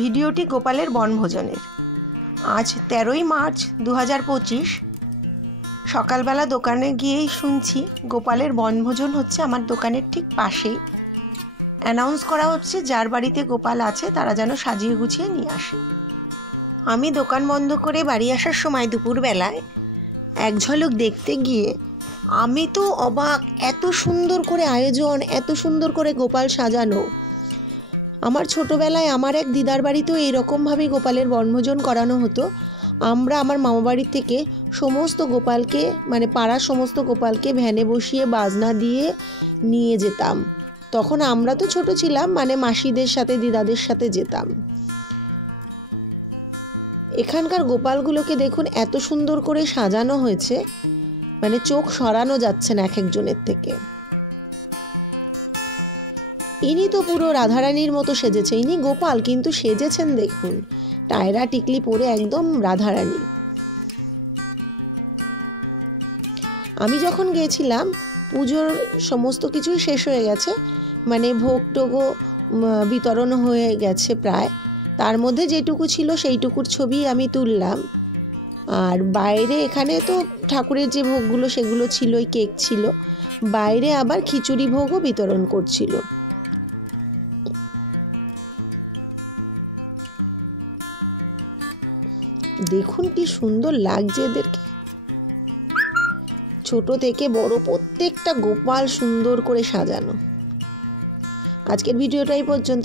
ভিডিওটি গোপালের বনভোজনের। আজ 13ই মার্চ 2025 সকালবেলা দোকানে গিয়েই শুনছি গোপালের বনভোজন হচ্ছে আমার দোকানের ঠিক পাশেই। অ্যানাউন্স করা হচ্ছে যার বাড়িতে গোপাল আছে তারা যেন সাজিয়ে গুছিয়ে নিয়ে আসে। আমি দোকান বন্ধ করে বাড়ি আসার সময় দুপুরবেলায় এক ঝলক দেখতে গিয়ে আমি তো অবাক। এত সুন্দর করে আয়োজন, এত সুন্দর করে গোপাল সাজানো। আমার ছোটোবেলায় আমার এক দিদার বাড়িতেও এইরকমভাবেই গোপালের বনভোজন করানো হতো। আমরা আমার মামাবাড়ির থেকে সমস্ত গোপালকে পাড়ার সমস্ত গোপালকে ভ্যানে বসিয়ে বাজনা দিয়ে নিয়ে যেতাম। তখন আমরা তো ছোট ছিলাম, মাসিদের সাথে দিদাদের সাথে যেতাম। এখানকার গোপালগুলোকে দেখুন, এত সুন্দর করে সাজানো হয়েছে, চোখ সরানো যাচ্ছে না এক একজনের থেকে। ইনি তো পুরো রাধারানীর মতো সেজেছে। ইনি গোপাল কিন্তু সেজেছেন দেখুন, টায়রা টিকলি পরে একদম রাধারানী। আমি যখন গিয়েছিলাম পুজোর সমস্ত কিছুই শেষ হয়ে গেছে, ভোগ টোগও বিতরণ হয়ে গেছে প্রায়। তার মধ্যে যেটুকু ছিল সেইটুকুর ছবি আমি তুললাম। আর বাইরে এখানে তো ঠাকুরের যে ভোগগুলো সেগুলো ছিলই, কেক ছিল। বাইরে আবার খিচুড়ি ভোগও বিতরণ করছিল। দেখুন কি সুন্দর লাগছে এদেরকে। ছোট থেকে বড় প্রত্যেকটা গোপাল সুন্দর করে সাজানো। আজকের ভিডিওটা এই পর্যন্ত।